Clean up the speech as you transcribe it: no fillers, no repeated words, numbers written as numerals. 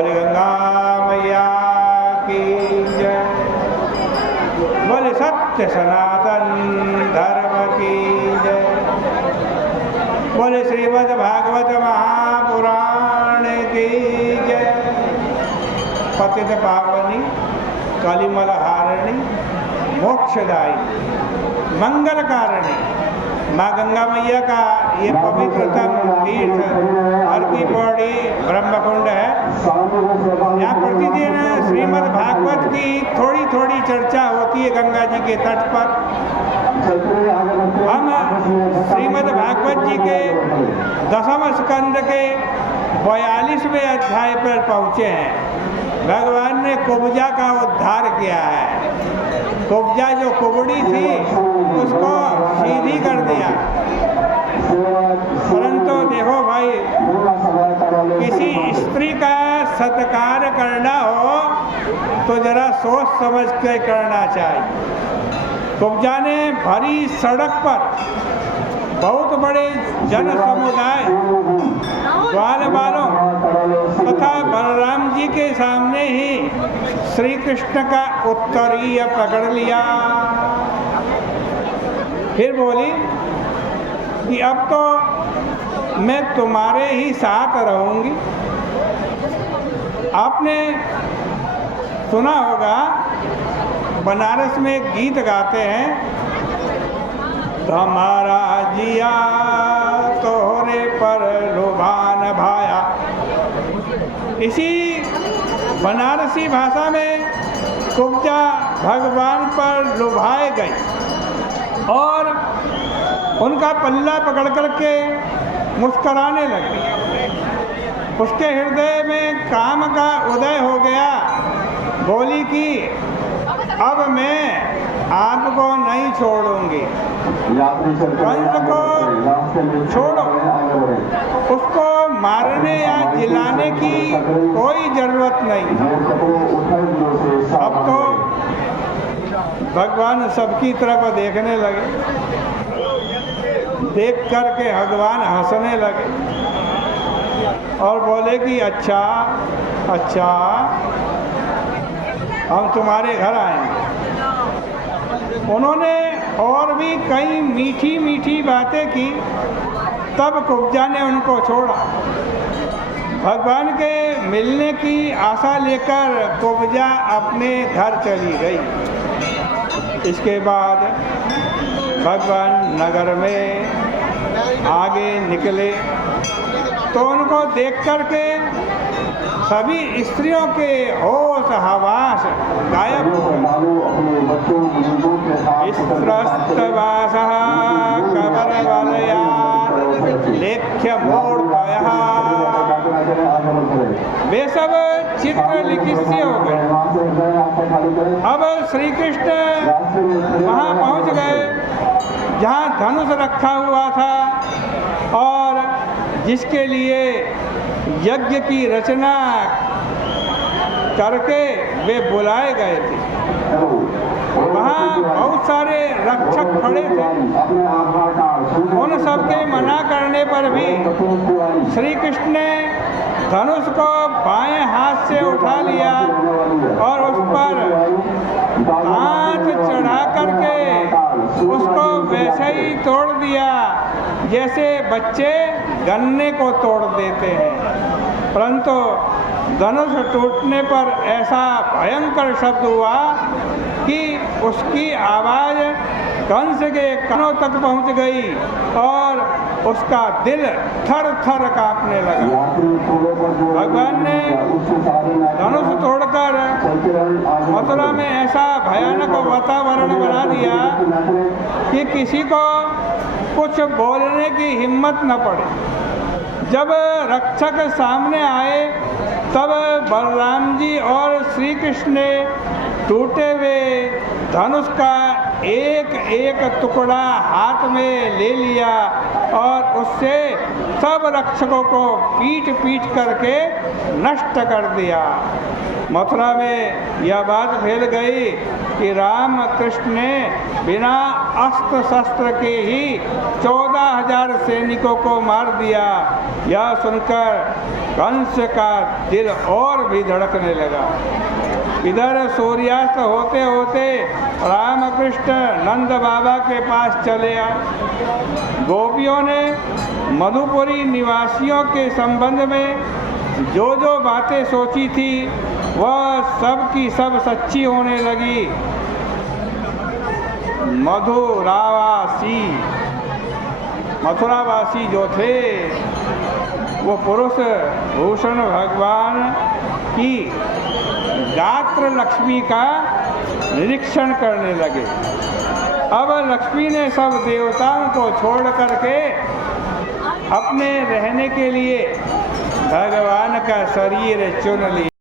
बोले गंगा मैया की जय। बोले सत्य सनातन धर्म की जय। बोले श्रीमद् भागवत महापुराण की जय। पतित पावनी कलिमल हारिणी मोक्षदायी मंगलकारिणी माँ गंगा मैया का ये पवित्रतम तीर्थ हर की पौड़ी ब्रह्मकुंड है। यहाँ प्रतिदिन श्रीमद् भागवत की थोड़ी थोड़ी चर्चा होती है गंगा जी के तट पर। हम श्रीमद् भागवत जी के 10वें स्कंद के 42वें अध्याय पर पहुँचे हैं। भगवान ने कुब्जा का उद्धार किया है। कुब्जा जो कुबड़ी थी उसको सीधी कर दिया। परंतु देखो भाई, किसी स्त्री का सत्कार करना हो तो जरा सोच समझ के करना चाहिए। कुब्जा ने भरी सड़क पर बहुत बड़े जन समुदाय ग्वाल बालों तथा बलराम जी के सामने ही श्री कृष्ण का उत्तरीय पकड़ लिया। फिर बोली कि अब तो मैं तुम्हारे ही साथ रहूंगी। आपने सुना होगा बनारस में एक गीत गाते हैं, हमारा जिया तोहरे पर लुभान भाया। इसी बनारसी भाषा में कुब्जा भगवान पर लुभाए गई और उनका पल्ला पकड़ करके मुस्कराने लगी। उसके हृदय में काम का उदय हो गया। बोली कि अब मैं आपको नहीं छोड़ूंगी, कंस को छोड़ो। उसको मारने या जिलाने की कोई जरूरत नहीं। अब तो भगवान सबकी तरफ देखने लगे। देख करके भगवान हंसने लगे और बोले कि अच्छा अच्छा, हम तुम्हारे घर आएंगे। उन्होंने और भी कई मीठी मीठी बातें की। तब कुब्जा ने उनको छोड़ा। भगवान के मिलने की आशा लेकर कुब्जा अपने घर चली गई। इसके बाद भगवान नगर में आगे निकले तो उनको देख करके सभी स्त्रियों के होश हवास गायब हो गए। स्त्रस्तवासः कबरवलया लेख्य मूर्तयः। वे सब चित्र लिखित से हो गए। अब श्री कृष्ण वहाँ पहुँच गए जहाँ धनुष रखा हुआ था और जिसके लिए यज्ञ की रचना करके वे बुलाए गए थे। वहाँ बहुत सारे रक्षक खड़े थे। उन सबके मना करने पर भी श्री कृष्ण ने धनुष को बाएं हाथ से उठा लिया और उस पर हाथ चढ़ा करके उसको वैसे ही तोड़ दिया जैसे बच्चे गन्ने को तोड़ देते हैं। परंतु धनुष टूटने पर ऐसा भयंकर शब्द हुआ कि उसकी आवाज़ कंस के कानों तक पहुंच गई और उसका दिल थर थर कांपने लगा। भगवान ने धनुष तोड़कर मथुरा में ऐसा भयानक वातावरण बना दिया कि किसी को कुछ बोलने की हिम्मत न पड़े। जब रक्षक सामने आए तब बलराम जी और श्री कृष्ण ने टूटे हुए धनुष का एक एक टुकड़ा हाथ में ले लिया और उससे सब रक्षकों को पीट पीट करके नष्ट कर दिया। मथुरा में यह बात फैल गई कि राम कृष्ण ने बिना अस्त्र शस्त्र के ही 14,000 सैनिकों को मार दिया। यह सुनकर कंस का दिल और भी धड़कने लगा। इधर सूर्यास्त होते होते रामकृष्ण नंद बाबा के पास चले आए। गोपियों ने मधुपुरी निवासियों के संबंध में जो जो बातें सोची थी वह सब की सब सच्ची होने लगी। मथुरावासी जो थे वो पुरुष भूषण भगवान की गात्र लक्ष्मी का निरीक्षण करने लगे। अब लक्ष्मी ने सब देवताओं को छोड़ करके अपने रहने के लिए भगवान का शरीर चुन लिया।